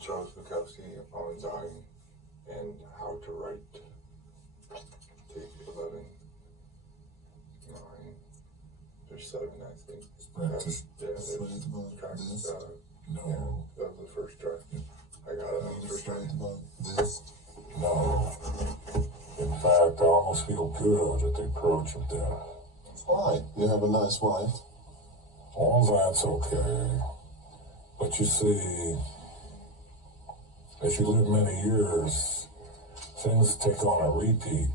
Bukowski on dying and how to write. Take 11, 9, there's 7, I think. Practice. Practice. No. Yeah, that was the first try. I got it on the first try. About this? No. In fact, I almost feel good at the approach of death. Why? You have a nice wife. All that's okay. But you see, as you live many years, things take on a repeat.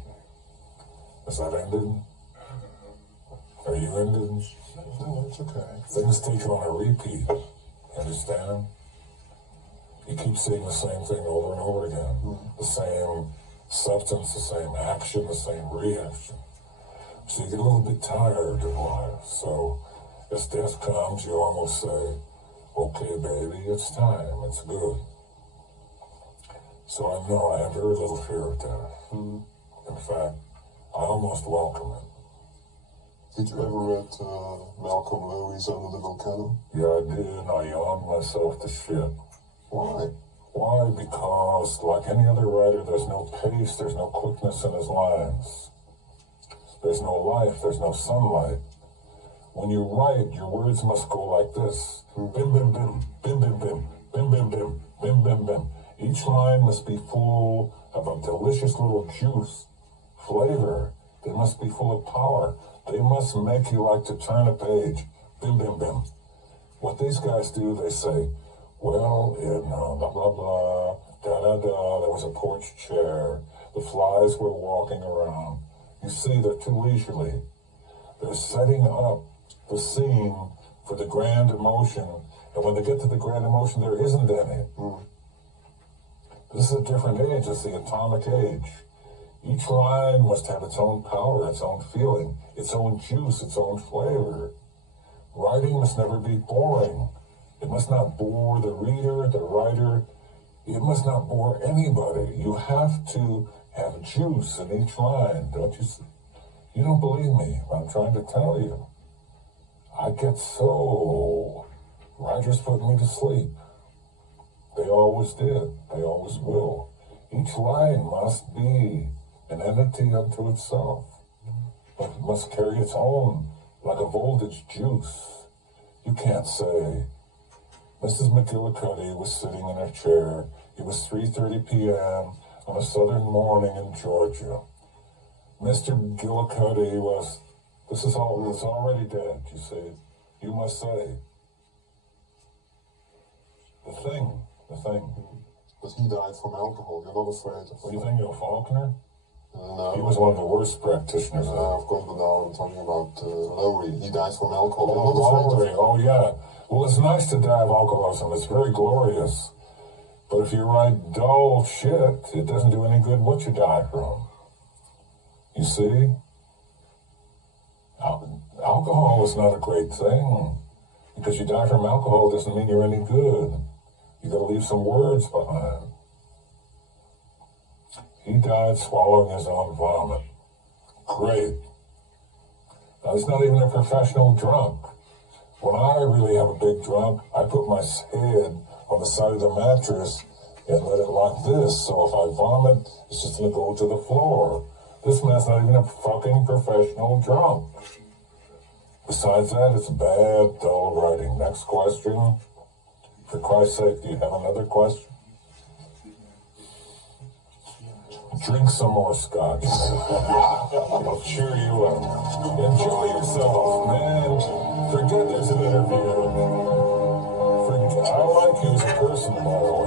Is that ended? Are you ended? No, it's okay. Things take on a repeat. Understand? You keep seeing the same thing over and over again. The same substance, the same action, the same reaction. So you get a little bit tired of life. So as death comes, you almost say, okay, baby, it's time. It's good. So I know I have very little fear of death. In fact, I almost welcome it. Did you ever read Malcolm Lowry's Under the Volcano? Yeah, I did, and I yawned myself to shit. Why? Why? Because, like any other writer, there's no pace, there's no quickness in his lines. There's no life, there's no sunlight. When you write, your words must go like this. Bim, bim, bim, bim, bim, bim, bim, bim, bim, bim, bim, bim. Each line must be full of a delicious little juice, flavor. They must be full of power. They must make you like to turn a page. Bim, bim, bim. What these guys do, they say, well, in blah, blah, blah, da-da-da, there was a porch chair. The flies were walking around. You see, they're too leisurely. They're setting up the scene for the grand emotion. And when they get to the grand emotion, there isn't any. This is a different age. It's the atomic age. Each line must have its own power, its own feeling, its own juice, its own flavor. Writing must never be boring. It must not bore the reader, the writer. It must not bore anybody. You have to have juice in each line, don't you see? You don't believe me, but I'm trying to tell you. I get so... Writers put me to sleep. They always did. They always will. Each line must be an entity unto itself. But it must carry its own, like a voltage juice. You can't say, Mrs. McGillicuddy was sitting in her chair. It was 3:30 p.m. on a southern morning in Georgia. Mr. McGillicuddy was... This is all... It's already dead, you see. You must say. The thing. But he died from alcohol. You're not afraid of... What do you think of Faulkner? No. He was one of the worst practitioners. Of course, but now I'm talking about Lowry. He died from alcohol. Oh, yeah. Well, it's nice to die of alcoholism. It's very glorious. But if you write dull shit, it doesn't do any good what you die from. You see? Alcohol is not a great thing. Because you die from alcohol doesn't mean you're any good. You gotta leave some words behind. He died swallowing his own vomit. Great. Now, he's not even a professional drunk. When I really have a big drunk, I put my head on the side of the mattress and let it like this. So if I vomit, it's just gonna go to the floor. This man's not even a fucking professional drunk. Besides that, it's bad, dull writing. Next question. For Christ's sake, do you have another question? Drink some more scotch. It'll cheer you up. Enjoy yourself, man. Forget there's an interview. I like you as a person, by the way.